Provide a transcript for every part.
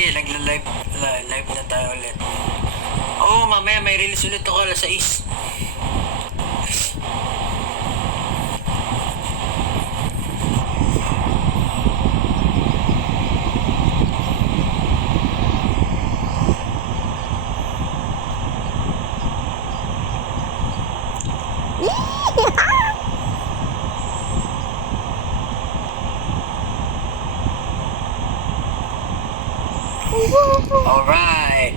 Sige, live na tayo ulit. Oo, mamaya may release ulit ako alas 6. Alright.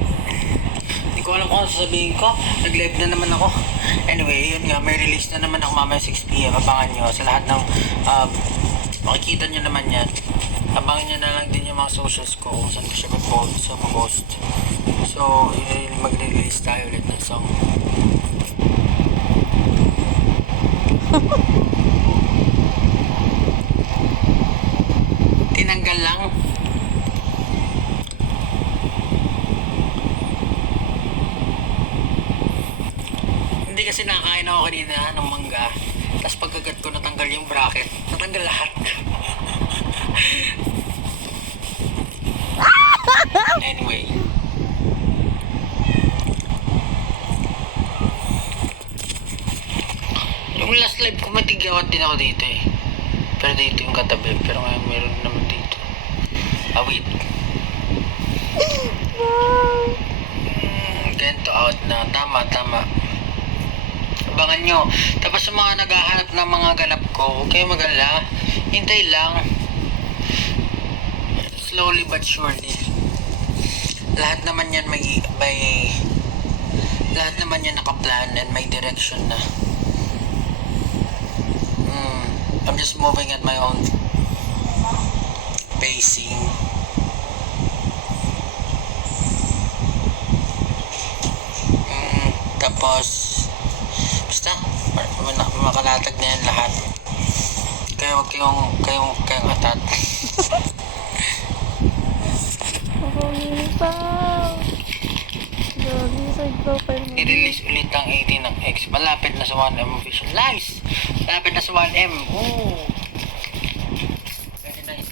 Hindi ko alam kung ano sasabihin ko. Nag-live na naman ako. Anyway, yun nga. May release na naman ako mamaya 6 p.m. Abangan nyo sa lahat ng makikita nyo naman yan. Abangan nyo na lang din yung mga socials ko kung saan ko siya mag-post. So, mag-release tayo ulit ng song. Tinanggal lang. Hindi kasi nakain ako kanina ng mangga. Tapos pagkagat ko natanggal yung bracket. Natanggal lahat. Anyway. Yung last live ko matigawat din ako dito eh. Pero dito yung katabi. Pero ngayon meron naman dito. Wait. Ganito out na. Tama. Abangan nyo. Tapos sa mga naghahanap ng mga ganap ko, huwag kayo mag-alala. Hintay lang. Slowly but surely. Lahat naman yan lahat naman yan nakaplan and may direction na. I'm just moving at my own pacing. Tapos basta makalatag na yan lahat. Kaya huwag kayong atat. I-release ulit ang 18 ng X. Malapit na sa 1M official. Nice! Malapit na sa 1M. Ooh! Very nice.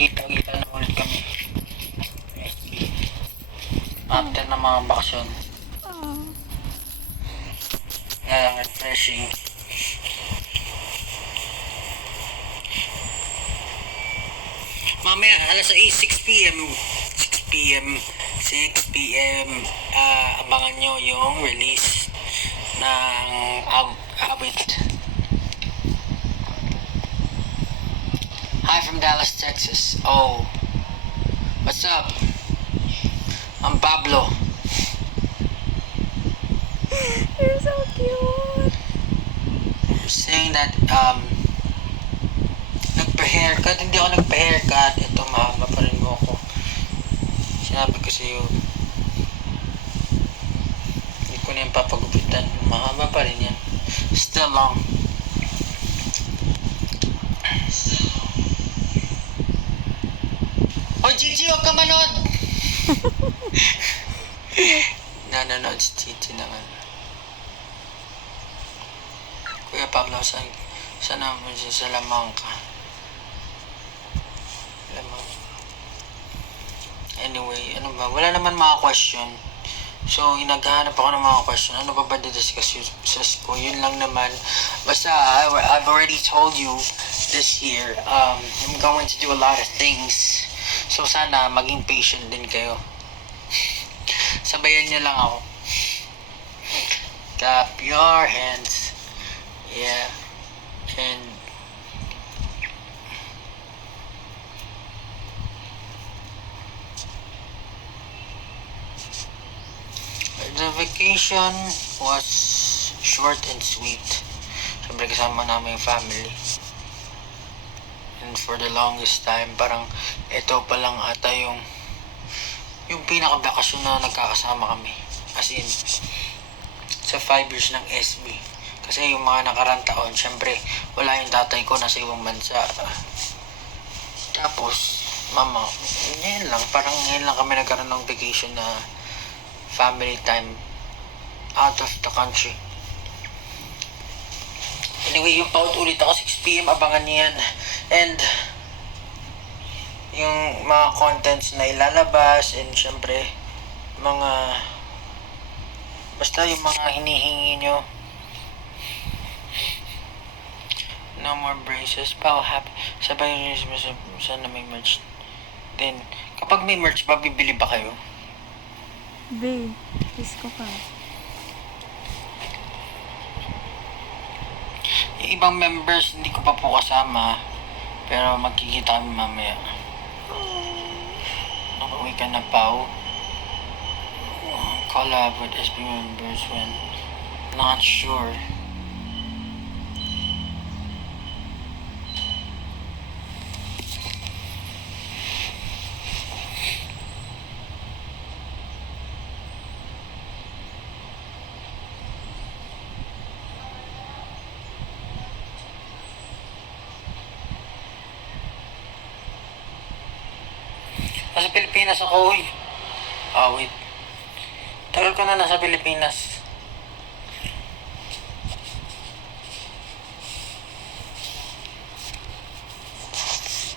Kita na ulit kami. After ng mga bakasyon. Refreshing. Mamaya alas 6 p.m. Abangan nyo yung release ng Awit. Hi from Dallas, Texas. Oh, what's up? I'm Pablo. You're so cute. Saying that nagpa-haircut. Hindi ako nagpa-haircut. Ito, mahaba pa rin mo ako. Sinabi ko sa'yo, hindi ko na yung papagupitan. Mahaba pa rin yan. Still long. Oh, Gigi, huwag ka manood! Nanonood si Gigi na nga. Kuya Pablo, saan naman siya sa Lamangka? Anyway, ano ba? Wala naman mga question. So, naghahanap ako ng mga question. Ano ba discuss sa school? Yun lang naman. Basta, I've already told you this year, I'm going to do a lot of things. So, sana maging patient din kayo. Sabayan niyo lang ako. Clap your hands. Yeah. And the vacation was short and sweet. Siyempre kasama namin yung family. And for the longest time, parang ito pa lang ata yung pinaka-bakasyon na nagkakasama kami. As in, sa 5 years ng SB. Kasi yung mga nakarang taon, syempre, wala yung tatay ko nasa ibang bansa. Tapos, mama, ngayon lang, parang ngayon lang kami nagkaroon ng vacation na family time out of the country. Anyway, yung paut ulit ako 6 p.m. abangan niyo yan. And yung mga contents na ilalabas and syempre mga basta yung mga hinihingi nyo. No more braces. Pao happy. Sabay nyo sana may merch. Then, kapag may merch ba, bibili ba kayo? Be, kiss ko ka. Yung ibang members, hindi ko pa po kasama. Pero magkikita kami mamaya. Nakauwi ka na, Pao. Collab with SB members when not sure. Nasa Pilipinas ako, uy. Wait. Tagal ko na nasa Pilipinas.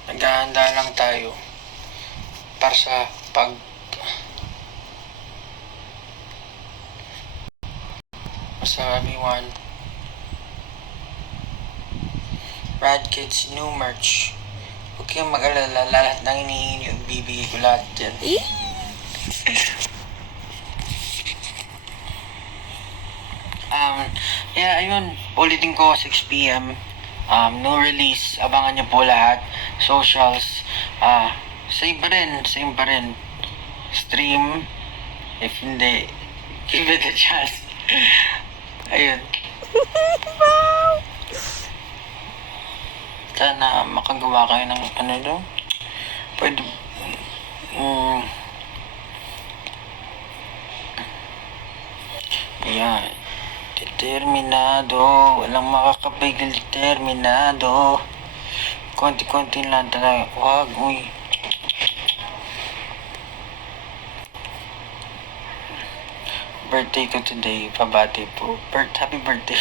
Naghahanda lang tayo para sa sabi one Rad Kids new merch. Huwag kayong mag-alala, lahat ng hinihingi yung bibigay ko lahat dyan. Ayun, ulitin ko 6 p.m. No release, abangan nyo po lahat. Socials, same pa rin. Stream, if hindi, give it a chance. Ayun. Sana makagawa kayo ng ano daw. Pwede, yan. Determinado, walang makakapigil, determinado. Konti-konti lang talaga. Wag, uy. Birthday ko today, pabati po. Happy birthday.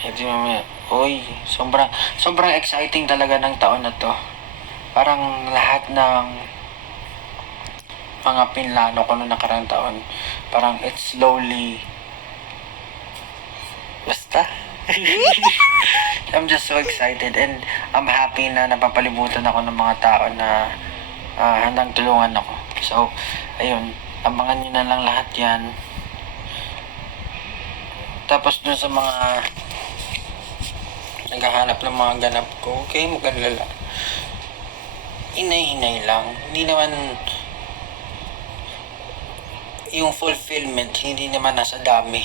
Hindi mamaya. Uy, sobrang exciting talaga ng taon na to. Parang lahat ng mga pinlano ko noong nakarang taon, parang it's slowly basta. I'm just so excited and I'm happy na napapalibutan ako ng mga tao na handang tulungan ako. So, ayun, abangan nyo na lang lahat yan. Tapos dun sa mga naghahanap ng mga ganap ko, okay, mag-alala. Hinay-hinay lang. Hindi naman yung fulfillment, hindi naman nasa dami.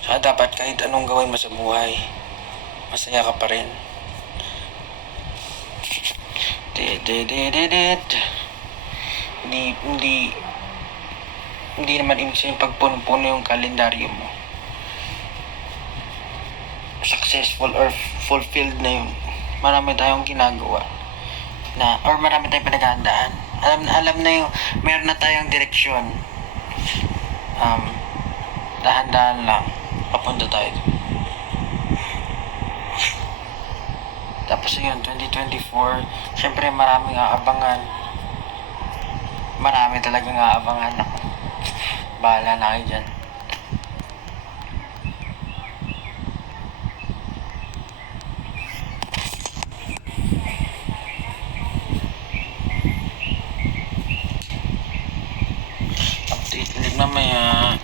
Kaya dapat kahit anong gawin mo sa buhay, masaya ka pa rin. Hindi naman ibig sabihin pagpuno-puno yung kalendaryo mo. Successful or fulfilled na yun. Marami tayong ginagawa na, or marami tayong pinaghandaan. Alam na yung, meron na tayong direksyon. Dahan-dahan lang. Papunta tayo. Tapos yun, 2024, syempre maraming aabangan. Marami talagang aabangan ako. Bahala na kayo dyan. Update ulit mamaya.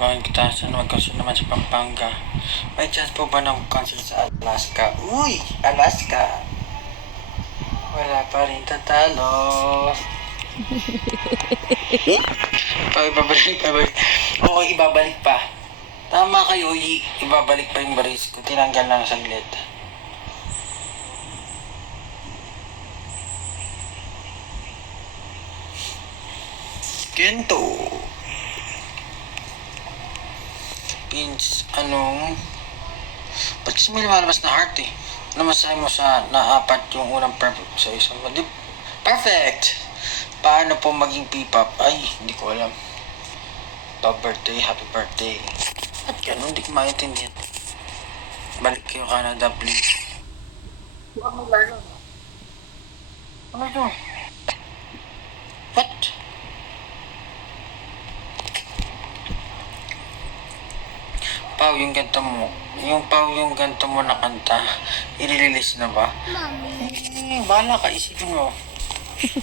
Mga kitasan, mag-concert naman sa Pampanga. May chance po ba ng concert sa Alaska? Uy! Alaska! Wala pa rin tatalo. Ibabalik. Oo, ibabalik pa. Tama kayo, ibabalik pa yung baris ko. Tinanggal lang saglit. Kento. Pins, ba't kasi may lumalabas na heart eh? Namasahe mo sa naapat yung unang perfect sa isang madip. Perfect! Paano po maging P-pop? Ay, hindi ko alam. Happy birthday. At ganun, hindi ko maintindihan. Balik kayo Canada, please. Ano lalo? Ano to? What? Pau, yung ganto mo. Yung ganto mo na kanta, i-release na ba? Bahala ka, isipin mo.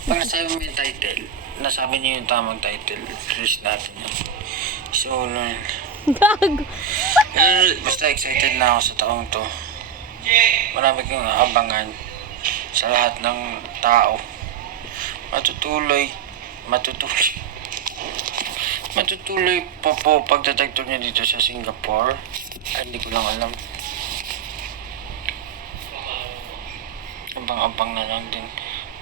Pag nasabi mo yung title, nasabi niyo yung tamang title, release natin yan. So, Gago. basta excited na ako sa taong to. Marami kong abangan sa lahat ng tao. Matutuloy pa po pagtatagto niya dito sa Singapore. Ay, hindi ko lang alam. Abang-abang na lang din.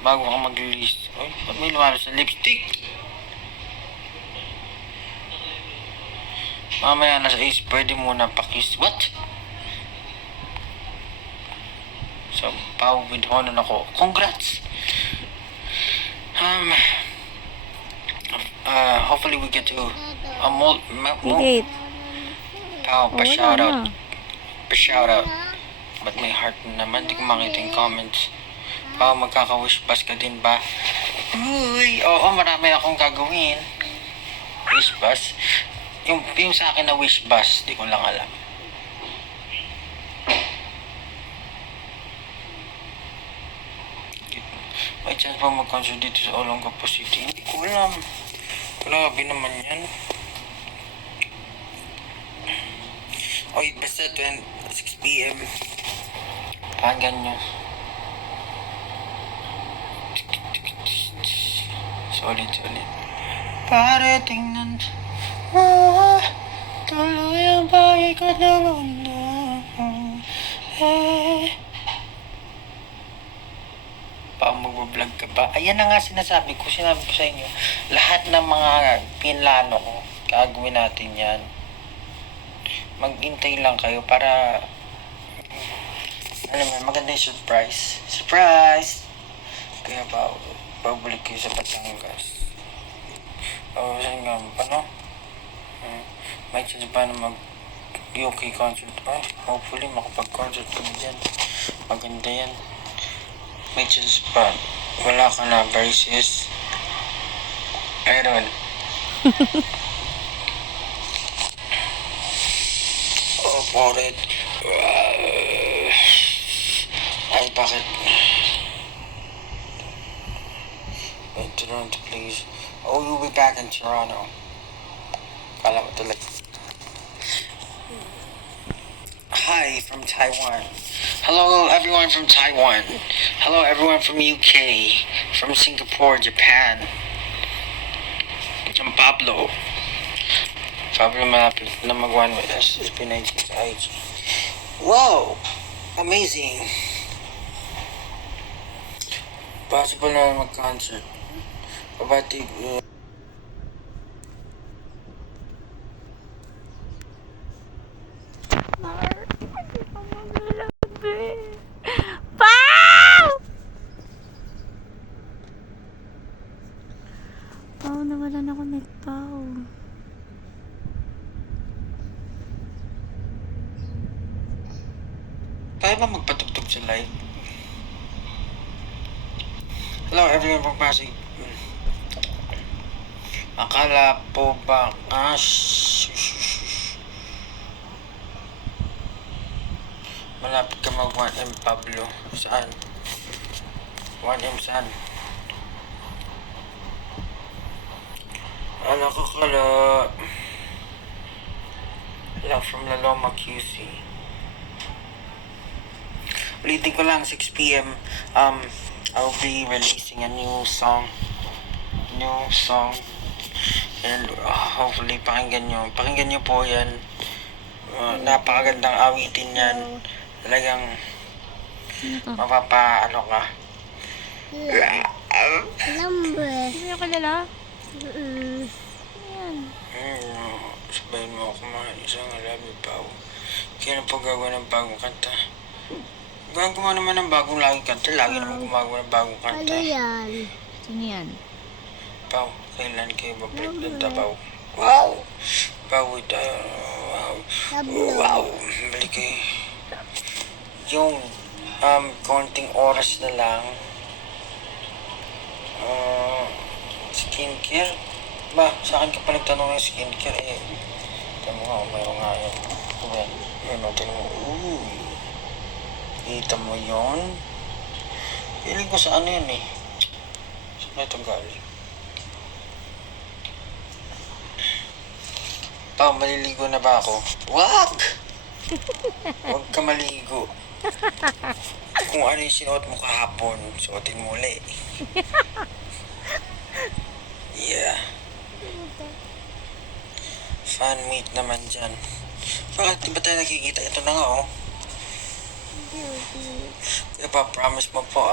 Bago ka mag-release. Uy, ba't may lumalas na lipstick? Mamaya na sa Ace, pwede muna pakis. What? So, Pau with honor ako. Congrats! Hopefully we get to Higit. Pau, Wala na. pa-shoutout. Ba't may heart na naman? Di ko makita yung comments. Pau, magkaka-wish bus ka din ba? Uy, oo, marami akong gagawin. Wish bus? Yung sa akin na wish bus, di ko lang alam. May chance pa mag-concert dito sa Olongapo City? Hindi ko alam. Grabe naman yan. Oy, basta 6 p.m. Pakinggan nyo. Solid. Parating nan tuloy ang pag-ikot na mundo. Magbablog ka ba? Ayan na nga sinabi ko sa inyo. Lahat ng mga pinlano ko, gagawin natin yan. Maghintay lang kayo para alam mo, maganda yung surprise. Surprise! Kaya babalik kayo sa Batangas. Saan nga, may chance pa na mag-UK concert. Hopefully, makapag-concert kami dyan. Maganda yan. May chance pa. Wala ka na, braces. Iron. Poret. Ay, bakit? Wait, Toronto, please. Oh, you'll be back in Toronto. Kala mo tuloy. Hi from Taiwan. Hello everyone from Taiwan. Hello everyone from UK, from Singapore, Japan. I'm Pablo. Pablo malapit na mag-one with us. SB19 sa IG. Wow! Amazing! Possible na mag-concert. Pabati, Pau! Pau, nawalan ako net, Pau. kaya ba magpatugtog sa live? Hello everyone from Pasig. Akala po ba malapit ka mag 1M Pablo? Saan? 1M saan? Ano ko kala? Hello from La Loma QC. Ulitin ko lang, 6 p.m. I'll be releasing a new song. And hopefully pakinggan nyo po yan. Napakagandang awitin yan. Talagang mapapa ka. Hindi niyo kilala? Yan. Sabayin mo ako mga isang alabi pa. Kaya na po gagawa ng bagong kanta. Gagawa naman ng bagong laging kanta. Lagi naman gumagawa ng bagong kanta. Ano yan? Sino yan? Pao, kailan kayo babalik ng Davao? Wow! Bawi tayo. Wow. Tablo. Wow! Balik kayo. Yung konting oras na lang. Skincare? Ba, sa akin ka pa nagtanong ng skincare eh. Tama nga, mayroon nga yun. Ayan, yun o, tinan mo. Ooh. Kita mo yun? Feeling ko sa ano yun eh. Saan ito galing? Pa, maliligo na ba ako? Wag! Huwag ka maligo. Kung ano yung sinuot mo kahapon, suotin mo ulit. Yeah. Fan meet naman dyan. Bakit di ba tayo nakikita? Ito na nga oh. Diba, promise mo po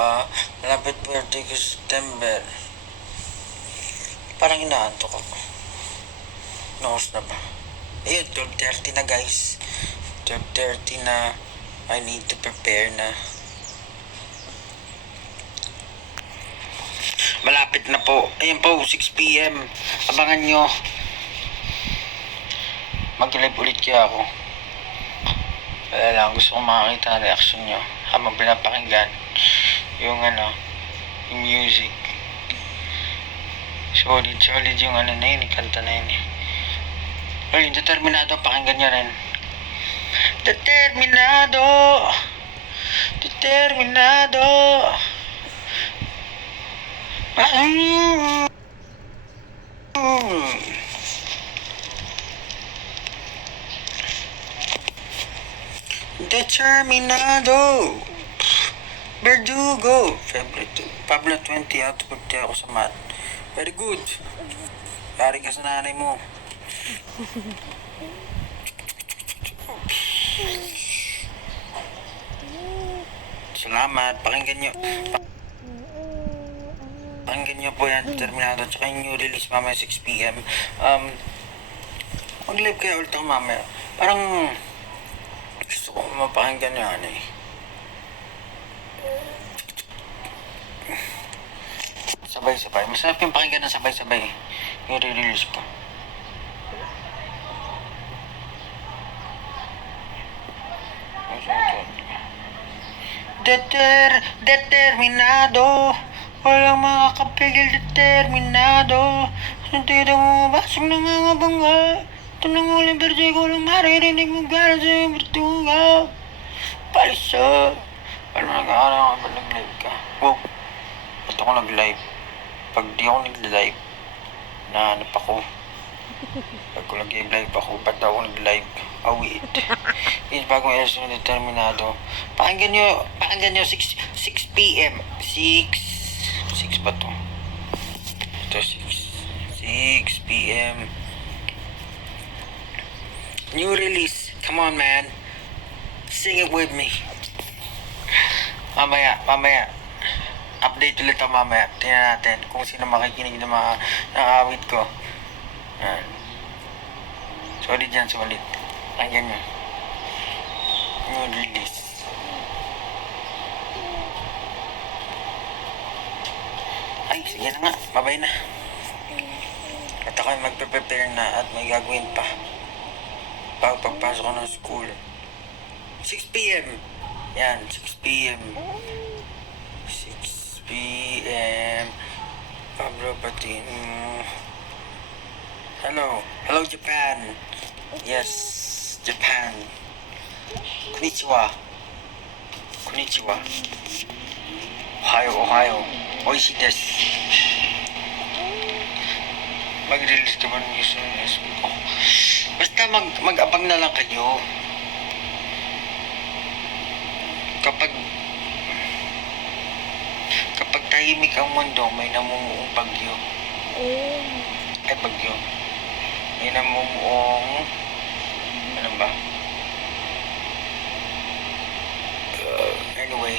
malapit birthday ko sa September. Parang inaantok ako. Noos na ba? Ayun, 12:30 na guys. 12:30 na. I need to prepare na. Malapit na po. Ayun po, 6 p.m. Abangan nyo. Mag-live ulit kaya ako. Wala lang, gusto kong makakita ang reaction nyo habang pinapakinggan yung yung music. Solid yung na yun, yung kanta na yun eh. Well, yung Determinado, pakinggan nyo rin. Determinado! Determinado! Determinado! Verdugo! Favorite. Pablo 20 out of 50 ako sa math. Very good. Yari ka sa nanay mo. Salamat. Pakinggan nyo. Pakinggan nyo po yan. Determinado. Tsaka yung new release mamaya 6 p.m. Mag-live kaya ulit ako mamaya. Parang gusto ko mapakinggan nyo eh. Sabay-sabay. Masarap yung pakinggan ng sabay-sabay. Yung re-release pa. Determinado. Walang makakapigil, determinado. Sentido mo basang nangangabangga. Ito nang uling birthday ko lang maririnig mo gano'n sa iyong bertuga. Palisa. Ano nag-aaral ka ba nag-live ka? Wow. Ba't ako nag-live? Pag di ako nag-live, nahanap ako. Pag ko nag-live ako, ba't daw ako nag-live? Oh, wait. Yung bagong episode ng Determinado. Pakinggan nyo 6 p.m. 6 ba to? Ito 6 p.m. New release. Come on, man. Sing it with me. Mamaya. Update ulit ako mamaya. Tingnan natin kung sino makikinig ng mga awit ko. Yan. Solid yan, solid. Ayan nyo. New release. Ay, sige na nga. Babay na. At ako magpe-prepare na at may gagawin pa. Pagpasok ko ng school. 6 p.m. Yan, 6 p.m. 6 p.m. Pablo Patino. Hello Japan. Yes, Japan. Konnichiwa. Ohio. Oishi desu. Mag-release naman yung SNS ko. Basta mag-abang na lang kayo. Kapag tahimik ang mundo, may namumuong bagyo. Ay, bagyo. May namumuong... Ano ba? Anyway.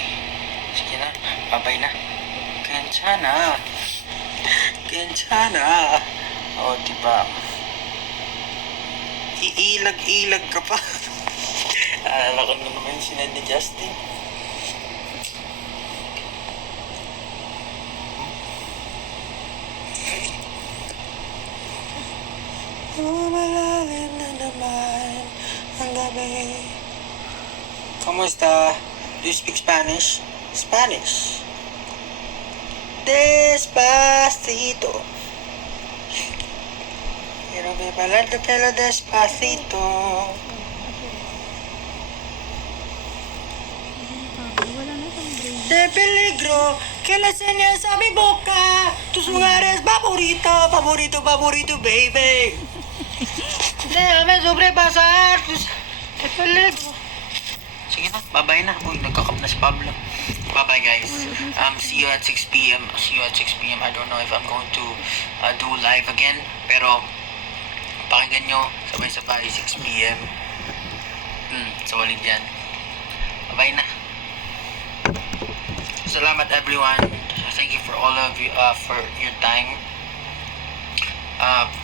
Sige na. Babay na. Kaya sana. Kenchana. O, diba? Iilag-ilag ka pa. Alala ko na naman yung sinad ni Justin. Malalim na naman ang gabi. Kamusta? Do you speak Spanish? Spanish. Despacito. Quiero ver bailar tu pelo despacito. Wala na itong brain. De peligro que le enseñes a mi boca tus lugares favorito, favorito, favorito, baby. Déjame sobrepasar tus de peligro. Sige na, bye-bye na. Uy, nagkakap na si Pablo. Bye-bye, guys. See you at 6 p.m. See you at 6 p.m. I don't know if I'm going to do live again. Pero, pakinggan nyo, sabay-sabay, 6 p.m. Solid yan. Bye-bye na. Salamat, everyone. Thank you for all of you, for your time.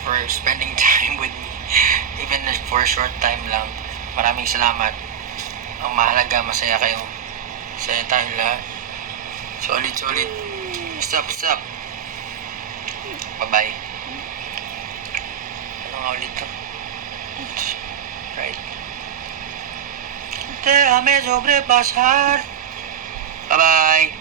For spending time with me. Even for a short time lang. Maraming salamat. Ang mahalaga, masaya kayo. Masaya tayong lahat. Solid. Stop. Bye-bye. Ano nga ulit to? Right. Déjame sobrepasar. Bye-bye.